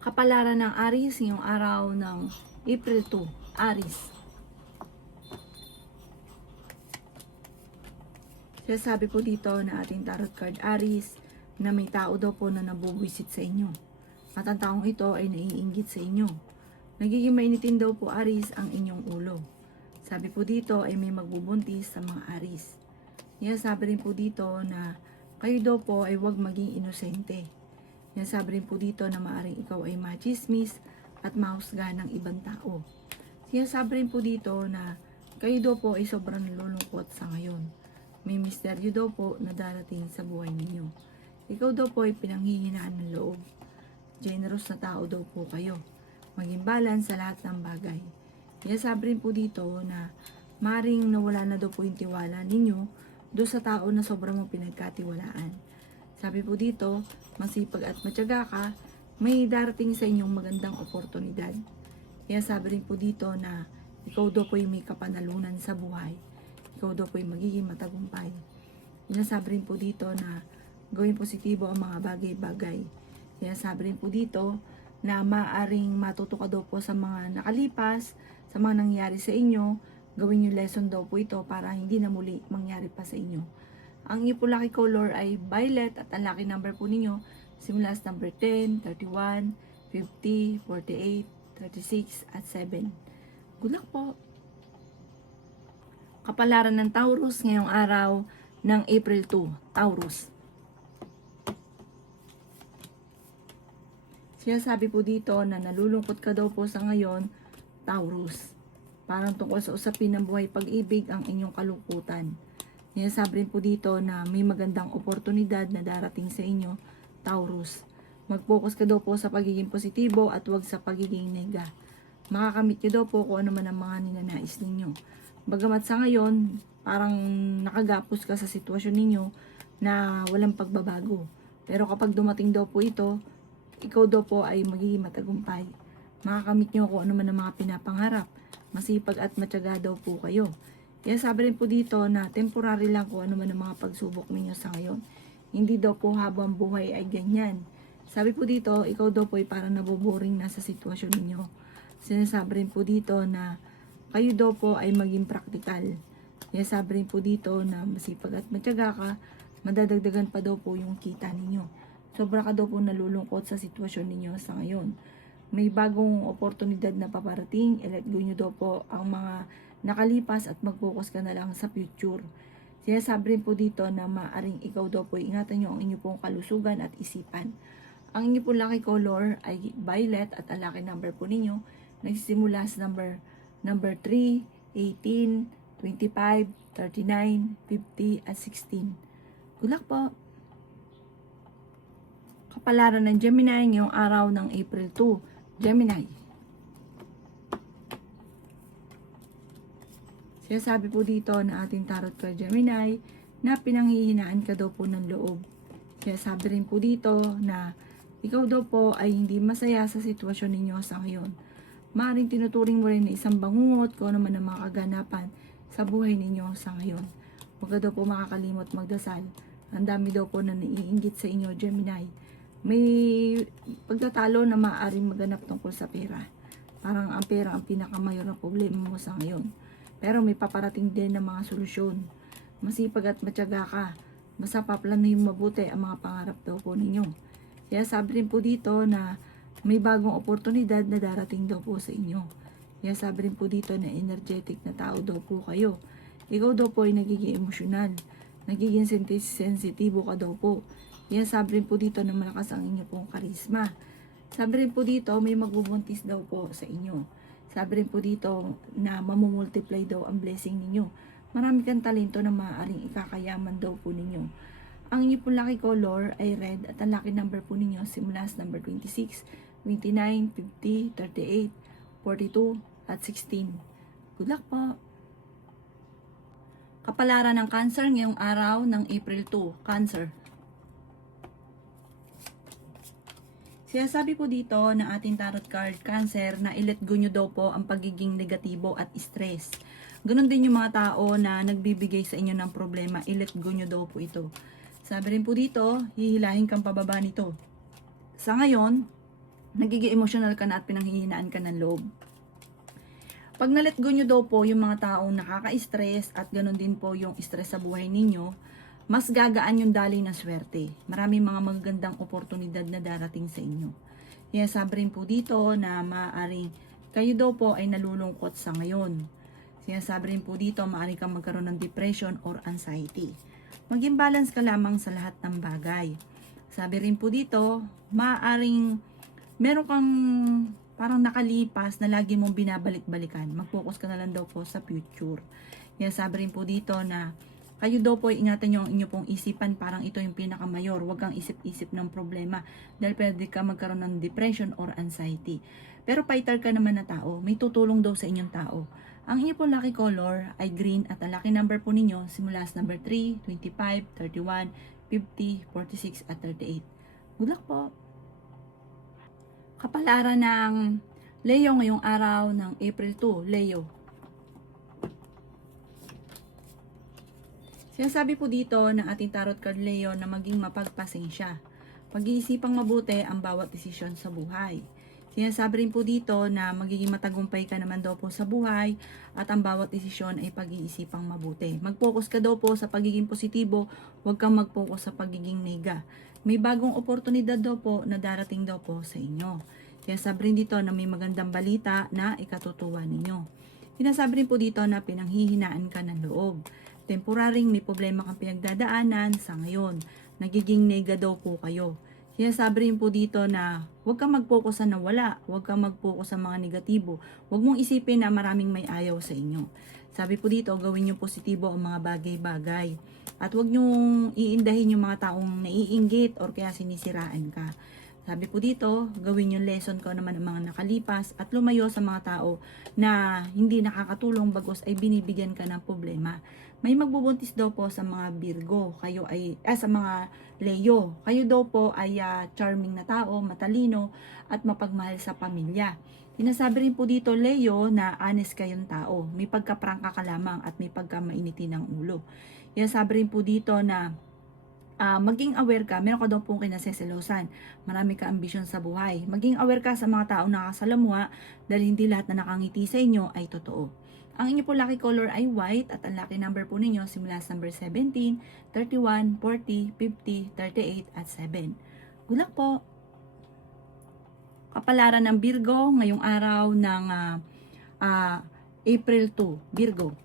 Kapalaran ng Aries ngayong araw ng April 2, Aries. Sinasabi po dito na ating tarot card Aries na may tao daw po na nabubwisit sa inyo. At ang taong ito ay naiinggit sa inyo. Nagiging mainitin daw po Aries ang inyong ulo. Sabi po dito ay may magbubuntis sa mga Aries. Sabi rin po dito na kayo daw po ay huwag maging inosente. Sabi rin po dito na maaring ikaw ay machismis at mahusgahan ng ibang tao. Sabi rin po dito na kayo daw po ay sobrang nalulungkot sa ngayon. May misteryo daw po na darating sa buhay ninyo. Ikaw daw po ay pinanghihinaan ng loob. Generous na tao daw po kayo. Maging balance sa lahat ng bagay. Sabi rin po dito na maring nawala na daw po yung tiwala ninyo doon sa tao na sobrang mo pinagkatiwalaan. Sabi po dito, masipag at matyaga ka, may darating sa inyong magandang oportunidad. Sabi rin po dito na ikaw daw po ay may kapanalunan sa buhay. Ikaw daw po ay magiging matagumpay. Sabi rin po dito na gawin positibo ang mga bagay-bagay. Sabi rin po dito na maaring matuto ka daw po sa mga nakalipas, sa mga nangyari sa inyo. Gawin yung lesson daw po ito para hindi na muli mangyari pa sa inyo. Ang inyong po lucky color ay violet at ang lucky number po ninyo simula sa number 10, 31, 50, 48, 36 at 7. Good luck po! Kapalaran ng Taurus ngayong araw ng April 2, Taurus. Sinasabi po dito na nalulungkot ka daw po sa ngayon, Taurus. Parang tungkol sa usapin ng buhay pag-ibig ang inyong kalungkutan. Sinasabi rin po dito na may magandang oportunidad na darating sa inyo, Taurus. Mag-focus ka daw po sa pagiging positibo at huwag sa pagiging nega. Makakamit nyo daw po kung ano man ang mga ninanais ninyo. Bagamat sa ngayon, parang nakagapos ka sa sitwasyon ninyo na walang pagbabago. Pero kapag dumating daw po ito, ikaw daw po ay magiging matagumpay. Makakamit nyo kung ano man ang mga pinapangarap. Masipag at matyaga daw po kayo. Sabi rin po dito na temporary lang kung ano man ang mga pagsubok ninyo sa ngayon. Hindi daw po habang buhay ay ganyan. Sabi po dito, ikaw daw po ay parang naboboring na sa sitwasyon ninyo. Sinasabi rin po dito na kayo daw po ay maging praktikal. Sabi rin po dito na masipag at matyaga ka, madadagdagan pa daw po yung kita ninyo. Sobra ka daw po nalulungkot sa sitwasyon ninyo sa ngayon. May bagong oportunidad na paparating, i-let go nyo daw po ang mga nakalipas at mag-focus ka na lang sa future. Sinasabi rin po dito na maaring ikaw daw po ingatan nyo ang inyo pong kalusugan at isipan. Ang inyo pong lucky color ay violet at ang lucky number po ninyo nagsisimula sa number 3, 18, 25, 39, 50 at 16. Good luck po! Kapalaran ng Gemini ngayong araw ng April 2, Gemini. Sinasabi po dito na ating tarot card Gemini na pinanghihinaan ka daw po ng loob. Sinasabi rin po dito na ikaw daw po ay hindi masaya sa sitwasyon ninyo sa ngayon. Maaaring tinuturing mo rin na isang bangungot kung ano man ang mga kaganapan sa buhay ninyo sa ngayon. Huwag ka daw po makakalimot magdasal. Ang dami daw po na naiinggit sa inyo, Gemini. May pagtatalo na maaaring maganap tungkol sa pera. Parang ang pera ang pinakamayor na problema mo sa ngayon. Pero may paparating din na mga solusyon. Masipag at matyaga ka. Basta paplanuhin mabuti ang mga pangarap daw po ninyo. Kaya sabi rin po dito na may bagong oportunidad na darating daw po sa inyo. Kaya sabi rin po dito na energetic na tao daw po kayo. Ikaw daw po ay nagiging emosyonal. Nagiging sensitibo ka daw po. Kaya sabi rin po dito na malakas ang inyo pong karisma. Sabi rin po dito may magbubuntis daw po sa inyo. Sabi rin po dito na mamumultiply daw ang blessing ninyo. Marami kang talento na maaaring ikakayaman daw po ninyo. Ang inyo po lucky color ay red at ang lucky number po ninyo simula sa number 26, 29, 50, 38, 42 at 16. Good luck po! Kapalaran ng Cancer ngayong araw ng April 2, Cancer. Sinasabi po dito na ating tarot card Cancer na i-let go nyo daw po ang pagiging negatibo at stress. Ganon din yung mga tao na nagbibigay sa inyo ng problema, i-let go nyo daw po ito. Sabi rin po dito, hihilahin kang pababa nito. Sa ngayon, nagiging emotional ka na at pinanghihinaan ka ng loob. Pag na-let go nyo daw po yung mga taong nakaka-stress at ganun din po yung stress sa buhay ninyo, mas gagaan yung daloy ng swerte. Maraming mga magagandang oportunidad na darating sa inyo. Kaya sabi rin po dito na maaaring kayo daw po ay nalulungkot sa ngayon. Sinasabi rin po dito, maaaring kang magkaroon ng depression or anxiety. Maging balance ka lamang sa lahat ng bagay. Sabi rin po dito, maaaring meron kang parang nakalipas na lagi mong binabalik-balikan. Mag-focus ka na lang daw po sa future. Kaya sabi rin po dito na kayo daw po ingatan nyo ang inyo pong isipan, parang ito yung pinakamayor. Huwag kang isip-isip ng problema dahil pwede ka magkaroon ng depression or anxiety. Pero fighter ka naman na tao, may tutulong daw sa inyong tao. Ang inyo pong lucky color ay green at ang lucky number po ninyo simula sa number 3, 25, 31, 50, 46 at 38. Good luck po! Kapalaran ng Leo ngayong araw ng April 2, Leo. Sinasabi po dito ng ating tarot card Leo na maging mapagpasensya. Pag-iisipang mabuti ang bawat desisyon sa buhay. Sinasabi rin po dito na magiging matagumpay ka naman daw po sa buhay at ang bawat desisyon ay pag-iisipang mabuti. Mag-focus ka daw po sa pagiging positibo, huwag kang mag-focus sa pagiging nega. May bagong oportunidad daw po na darating daw po sa inyo. Kaya sabi rin dito na may magandang balita na ikatutuwa ninyo. Sinasabi rin po dito na pinanghihinaan ka ng loob. Temporaring may problema kang pinagdadaanan sa ngayon. Nagiging nega daw po kayo. Sinasabi rin po dito na huwag kang mag-focus sa nawala, huwag kang mag-focus sa mga negatibo. Huwag mong isipin na maraming may ayaw sa inyo. Sabi po dito, gawin nyo positibo ang mga bagay-bagay. At huwag nyong iindahin yung mga taong naiinggit or kaya sinisiraan ka. Sabi po dito, gawin yung lesson ko naman ang mga nakalipas at lumayo sa mga tao na hindi nakakatulong bagos ay binibigyan ka ng problema. May magbubuntis daw po sa mga Virgo, kayo ay sa mga Leo. Kayo daw po ay charming na tao, matalino at mapagmahal sa pamilya. Sinasabi rin po dito Leo na honest kayong tao. May pagkaprangka ka lamang at may pagkamainitin ng ulo. Sinasabi rin po dito na maging aware ka, meron ka daw pong kinaseselosan. Marami ka ambisyon sa buhay. Maging aware ka sa mga taong nakasalamuha dahil hindi lahat na nakangiti sa inyo ay totoo. Ang inyo po lucky color ay white at ang lucky number po ninyo simula sa number 17, 31, 40, 50, 38 at 7. Good luck po! Kapalaran ng Virgo ngayong araw ng April 2, Virgo.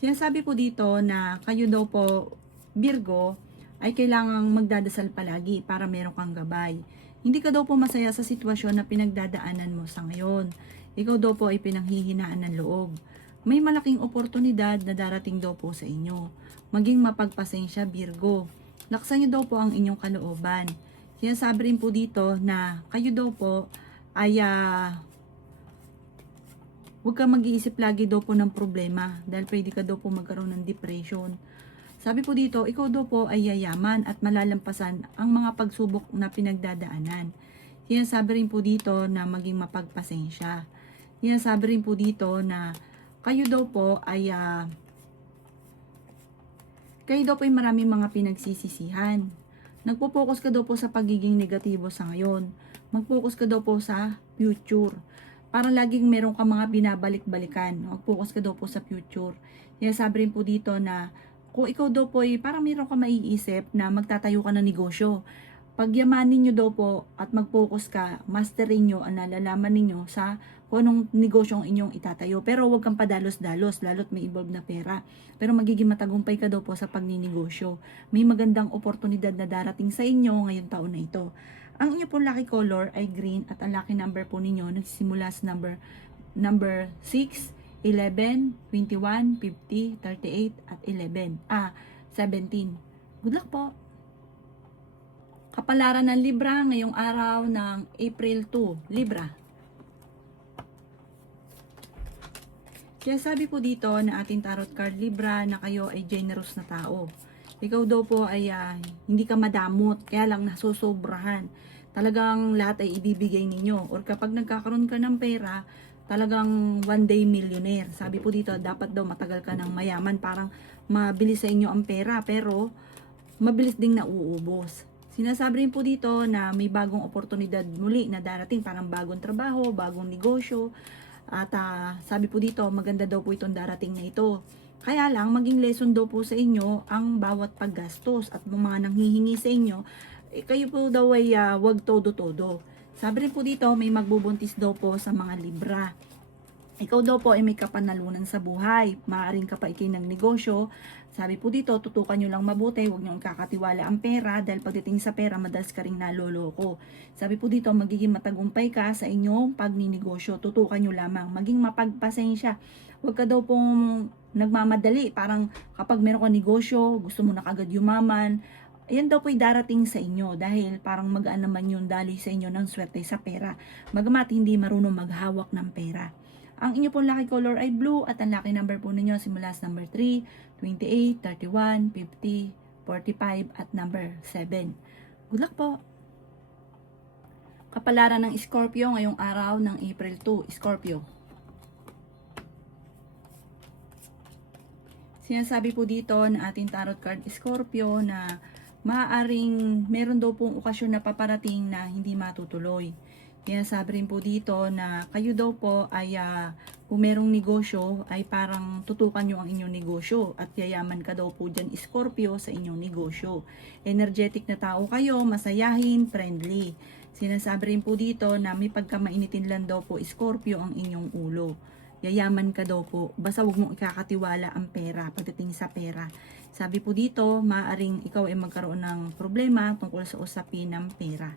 Sinasabi po dito na kayo daw po, Virgo, ay kailangang magdadasal palagi para meron kang gabay. Hindi ka daw po masaya sa sitwasyon na pinagdadaanan mo sa ngayon. Ikaw daw po ay pinanghihinaan ng loob. May malaking oportunidad na darating daw po sa inyo. Maging mapagpasensya, Virgo. Laksan niyo daw po ang inyong kalooban. Sinasabi rin po dito na kayo daw po ay huwag kang mag-iisip lagi daw po ng problema dahil pwede ka daw po magkaroon ng depression. Sabi po dito, ikaw daw po ay yayaman at malalampasan ang mga pagsubok na pinagdadaanan. Sinasabi rin po dito na maging mapagpasensya. Sinasabi rin po dito na kayo daw po ay maraming mga pinagsisisihan. Nagpo-focus ka daw po sa pagiging negatibo sa ngayon. Mag-focus ka daw po sa future. Para laging meron ka mga binabalik-balikan. Mag-focus ka daw po sa future. Sinasabi rin po dito na kung ikaw daw po ay parang meron ka maiisip na magtatayo ka ng negosyo. Pagyamanin nyo daw po at mag-focus ka, masterin nyo ang nalalaman ninyo sa kung anong negosyo ang inyong itatayo. Pero huwag kang padalos-dalos, lalo't may involved na pera. Pero magiging matagumpay ka daw po sa pagninegosyo. May magandang oportunidad na darating sa inyo ngayong taon na ito. Ang inyo po lucky color ay green at ang lucky number po ninyo nagsisimula sa number 6, 11, 21, 50, 38, at 17. Good luck po! Kapalaran ng Libra ngayong araw ng April 2, Libra. Kaya sabi po dito na ating tarot card Libra na kayo ay generous na tao. Ikaw daw po ay hindi ka madamot, kaya lang nasusobrahan. Talagang lahat ay ibibigay ninyo. Or kapag nagkakaroon ka ng pera, talagang one day millionaire. Sabi po dito, dapat daw matagal ka ng mayaman. Parang mabilis sa inyo ang pera, pero mabilis ding nauubos. Sinasabi rin po dito na may bagong oportunidad muli na darating, parang bagong trabaho, bagong negosyo. At sabi po dito, maganda daw po itong darating na ito. Kaya lang, maging lesson daw po sa inyo ang bawat paggastos at mga nanghihingi sa inyo, kayo po daw ay wag todo-todo. Sabi rin po dito, may magbubuntis daw po sa mga Libra. Ikaw daw po ay may kapanalunan sa buhay. Maaaring kapag ikay ng negosyo, sabi po dito, tutukan nyo lang mabuti, huwag nyo kakatiwala ang pera dahil pagdating sa pera, madalas ka rin naloloko. Sabi po dito, magiging matagumpay ka sa inyong pagninegosyo. Tutukan nyo lamang, maging mapagpasensya. Huwag ka daw pong nagmamadali. Parang kapag meron ka negosyo, gusto mo na kagad yumaman, yan daw po'y darating sa inyo dahil parang magaan naman yung dali sa inyo ng swerte sa pera. Bagamat hindi marunong maghawak ng pera. Ang inyo pong lucky color ay blue at ang lucky number po ninyo simula sa number 3, 28, 31, 50, 45 at number 7. Good luck po! Kapalaran ng Scorpio ngayong araw ng April 2, Scorpio. Sinasabi po dito na ating tarot card Scorpio na maaaring meron daw pong okasyon na paparating na hindi matutuloy. Kaya sabi rin po dito na kayo daw po ay kung merong negosyo ay parang tutukan nyo ang inyong negosyo at yayaman ka daw po dyan Scorpio sa inyong negosyo. Energetic na tao kayo, masayahin, friendly. Sinasabi rin po dito na may pagkamainitin lang daw po Scorpio ang inyong ulo. Yayaman ka daw po, basta huwag mong ikakatiwala ang pera pagdating sa pera. Sabi po dito, maaaring ikaw ay magkaroon ng problema tungkol sa usapin ng pera.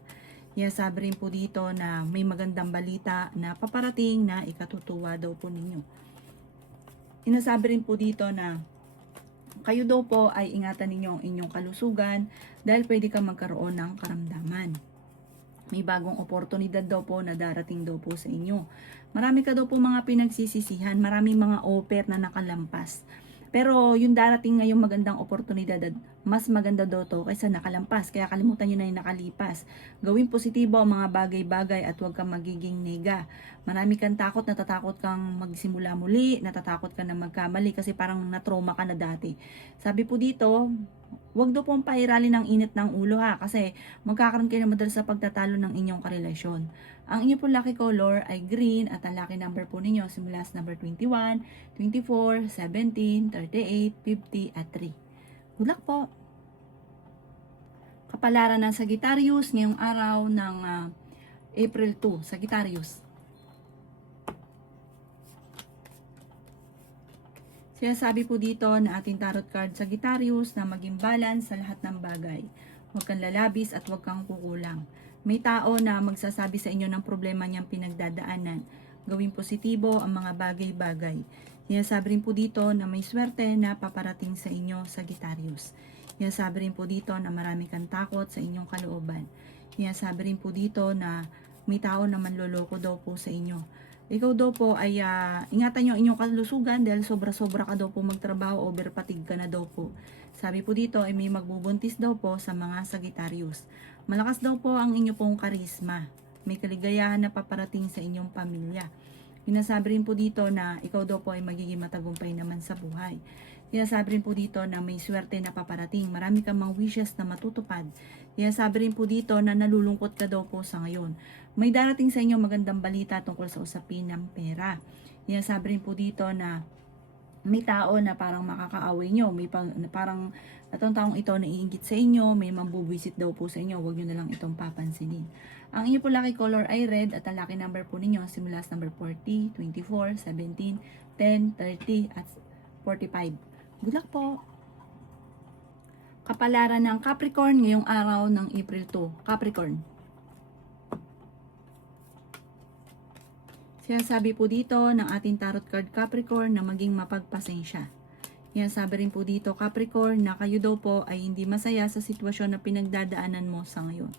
Kaya sabi rin po dito na may magandang balita na paparating na ikatutuwa daw po ninyo. Inasabi rin po dito na kayo daw po ay ingatan ninyo ang inyong kalusugan dahil pwede ka magkaroon ng karamdaman. May bagong oportunidad daw po na darating daw po sa inyo. Marami ka daw po mga pinagsisisihan, maraming mga offer na nakalampas. Pero yung darating ngayong magandang oportunidad, mas maganda daw to kaysa nakalampas. Kaya kalimutan nyo na yung nakalipas. Gawin positibo ang mga bagay-bagay at huwag kang magiging nega. Marami kang takot, natatakot kang magsimula muli, natatakot ka na magkamali kasi parang natrauma ka na dati. Sabi po dito, huwag daw pong pairali ng init ng ulo ha kasi magkakaroon kayo na madalas sa pagtatalo ng inyong karelasyon. Ang inyo po lucky color ay green at ang lucky number po ninyo simula sa number 21, 24, 17, 38, 50 at 3. Good luck po! Kapalaran ng Sagittarius ngayong araw ng April 2, Sagittarius. Sinasabi po dito na ating tarot card Sagittarius na maging balance sa lahat ng bagay. Huwag kang lalabis at huwag kang kukulang. May tao na magsasabi sa inyo ng problema niyang pinagdadaanan. Gawin positibo ang mga bagay-bagay. Sinasabi rin po dito na may swerte na paparating sa inyo, Sagittarius. Sinasabi rin po dito na marami kang takot sa inyong kalooban. Sinasabi rin po dito na may tao na manloloko daw po sa inyo. Ikaw daw po ay ingatan nyo inyong kalusugan dahil sobra-sobra ka daw po magtrabaho, overpatig ka na daw po. Sabi po dito ay may magbubuntis daw po sa mga Sagittarius. Malakas daw po ang inyo pong karisma. May kaligayahan na paparating sa inyong pamilya. Sinasabi rin po dito na ikaw daw po ay magiging matagumpay naman sa buhay. Sinasabi rin po dito na may swerte na paparating. Marami kang mga wishes na matutupad. Sinasabi rin po dito na nalulungkot ka daw po sa ngayon. May darating sa inyo magandang balita tungkol sa usapin ng pera. Sinasabi rin po dito na may tao na parang makakaaway nyo. May parang atong taong ito naiinggit sa inyo. May mambubuisit daw po sa inyo. Huwag nyo na lang itong papansinin. Ang inyo po lucky color ay red at ang lucky number po ninyo simula sa number 40, 24, 17, 10, 30 at 45. Good luck po! Kapalaran ng Capricorn ngayong araw ng April 2. Capricorn. Sinasabi po dito ng ating tarot card Capricorn na maging mapagpasensya. Sinasabi rin po dito Capricorn na kayo daw po ay hindi masaya sa sitwasyon na pinagdadaanan mo sa ngayon.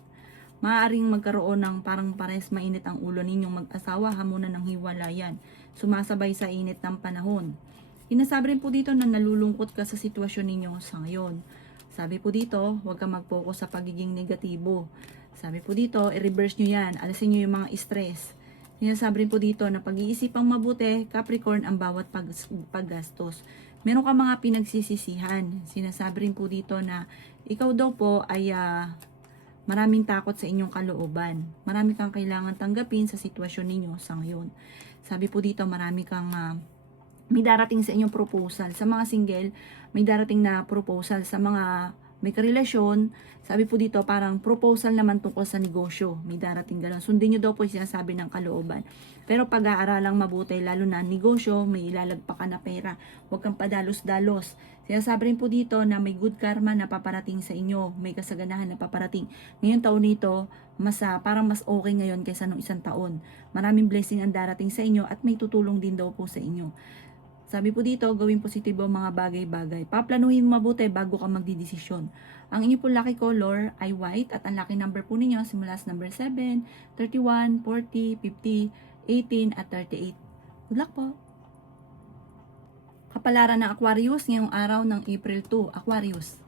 Maaaring magkaroon ng parang pares mainit ang ulo ninyong mag-asawa hamunan ng hiwalayan. Sumasabay sa init ng panahon. Sinasabi rin po dito na nalulungkot ka sa sitwasyon ninyo sa ngayon. Sabi po dito, huwag kang mag-focus sa pagiging negatibo. Sabi po dito, i-reverse nyo yan. Alisin nyo yung mga stress. Sinasabi rin po dito na pag-iisipang mabuti, Capricorn, ang bawat paggastos. Meron ka mga pinagsisisihan. Sinasabi rin po dito na ikaw daw po ay Maraming takot sa inyong kalooban. Marami kang kailangan tanggapin sa sitwasyon ninyo sa ngayon. Sabi po dito, marami kang may darating sa inyong proposal. Sa mga single, may darating na proposal. Sa mga may karelasyon, sabi po dito, parang proposal naman tungkol sa negosyo. May darating gano'n. Sundin nyo daw po yung sinasabi ng kalooban. Pero pag-aaralang mabuti, lalo na negosyo, may ilalagpak ka na pera. Huwag kang padalos-dalos. Sinasabi rin po dito na may good karma na paparating sa inyo. May kasaganahan na paparating. Ngayong taon nito, parang mas okay ngayon kaysa nung isang taon. Maraming blessing ang darating sa inyo at may tutulong din daw po sa inyo. Sabi po dito, gawing positibo ang mga bagay-bagay. Paplanuhin mo mabuti bago ka magdidesisyon. Ang inyo po lucky color ay white at ang lucky number po ninyo simula sa number 7, 31, 40, 50, 18 at 38. Good luck po! Kapalaran ng Aquarius ngayong araw ng April 2. Aquarius.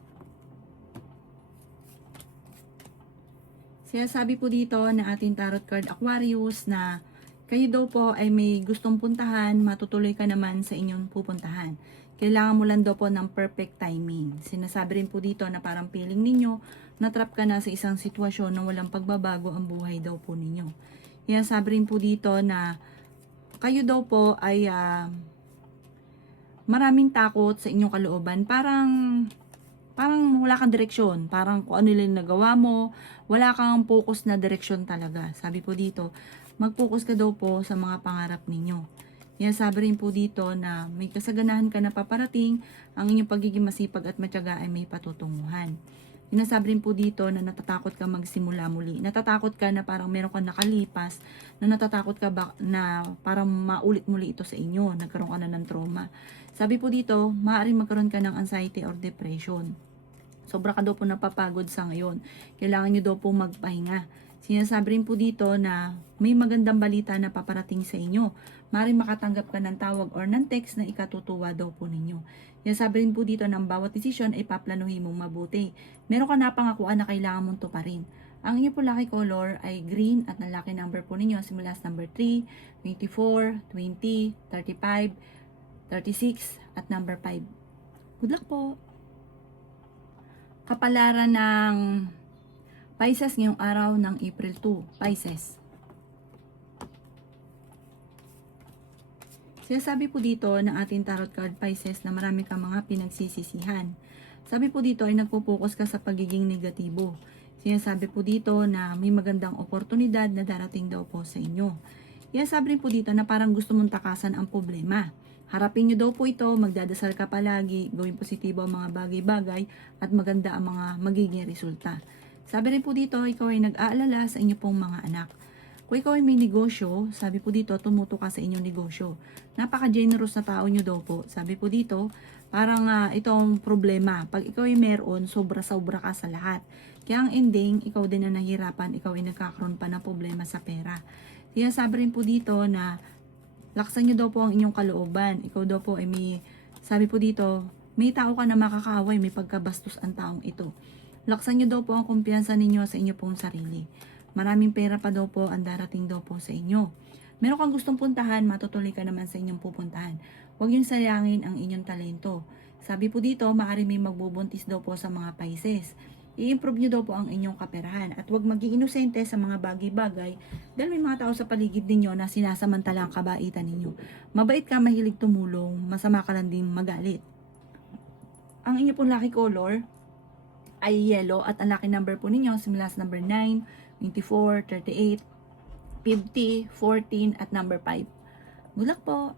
Sabi po dito na ating tarot card Aquarius na kayo daw po ay may gustong puntahan, matutuloy ka naman sa inyong pupuntahan. Kailangan mo lang daw po ng perfect timing. Sinasabi rin po dito na parang feeling ninyo, natrap ka na sa isang sitwasyon na walang pagbabago ang buhay daw po ninyo. Sabi rin po dito na kayo daw po ay maraming takot sa inyong kalooban. Parang wala kang direksyon. Parang kung ano lang nagawa mo, wala kang focus na direksyon talaga. Sabi po dito, mag-focus ka daw po sa mga pangarap ninyo. Sabi rin po dito na may kasaganahan ka na paparating, ang inyong pagiging masipag at matyaga ay may patutunguhan. Sinasabi rin po dito na natatakot ka magsimula muli. Natatakot ka na parang meron ka nakalipas, na natatakot ka na parang maulit muli ito sa inyo, nagkaroon ka na ng trauma. Sabi po dito, maaaring magkaroon ka ng anxiety or depression. Sobra ka daw po napapagod sa ngayon. Kailangan nyo daw po magpahinga. Sinasabi rin po dito na may magandang balita na paparating sa inyo. Maaaring makatanggap ka ng tawag or ng text na ikatutuwa daw po ninyo. Sinasabi rin po dito na bawat desisyon ay paplanuhin mong mabuti. Meron ka na pangakuan na kailangan mong tuparin. Ang inyo po lucky color ay green at ang lucky number po ninyo simula sa number 3, 24, 20, 35, 36 at number 5. Good luck po! Kapalaran ng Pisces ngayong araw ng April 2. Pisces. Sinasabi po dito ng ating tarot card Pisces na marami kang mga pinagsisisihan. Sabi po dito ay nagpo-focus ka sa pagiging negatibo. Sinasabi po dito na may magandang oportunidad na darating daw po sa inyo. Sabi rin po dito na parang gusto mong takasan ang problema. Harapin nyo daw po ito, magdadasal ka palagi, gawing positibo ang mga bagay-bagay at maganda ang mga magiging resulta. Sabi rin po dito, ikaw ay nag-aalala sa inyo pong mga anak. Kung ikaw ay may negosyo, sabi po dito, tumuto ka sa inyong negosyo. Napaka-generous na tao nyo daw po. Sabi po dito, parang itong problema. Pag ikaw ay meron, sobra-sobra ka sa lahat. Kaya ang ending, ikaw din na nahihirapan, ikaw ay nagkakaroon pa ng problema sa pera. Kaya sabi rin po dito na laksan nyo daw po ang inyong kalooban. Ikaw daw po ay sabi po dito, may tao ka na makakaaway, may pagkabastos ang taong ito. Laksan nyo daw po ang kumpiyansa ninyo sa inyo pong sarili. Maraming pera pa daw po ang darating daw po sa inyo. Meron kang gustong puntahan, matutuloy ka naman sa inyong pupuntahan. Huwag yung sayangin ang inyong talento. Sabi po dito, maaari may magbubuntis daw po sa mga Pisces. I-improve nyo daw po ang inyong kaperahan at huwag maging inosente sa mga bagay-bagay dahil may mga tao sa paligid ninyo na sinasamantala ang kabaitan ninyo. Mabait ka, mahilig tumulong, masama ka lang din magalit. Ang inyo pong lucky color ay yellow at ang lucky number po ninyo simula sa number 9, 24, 38, 50, 14 at number 5. Good luck po!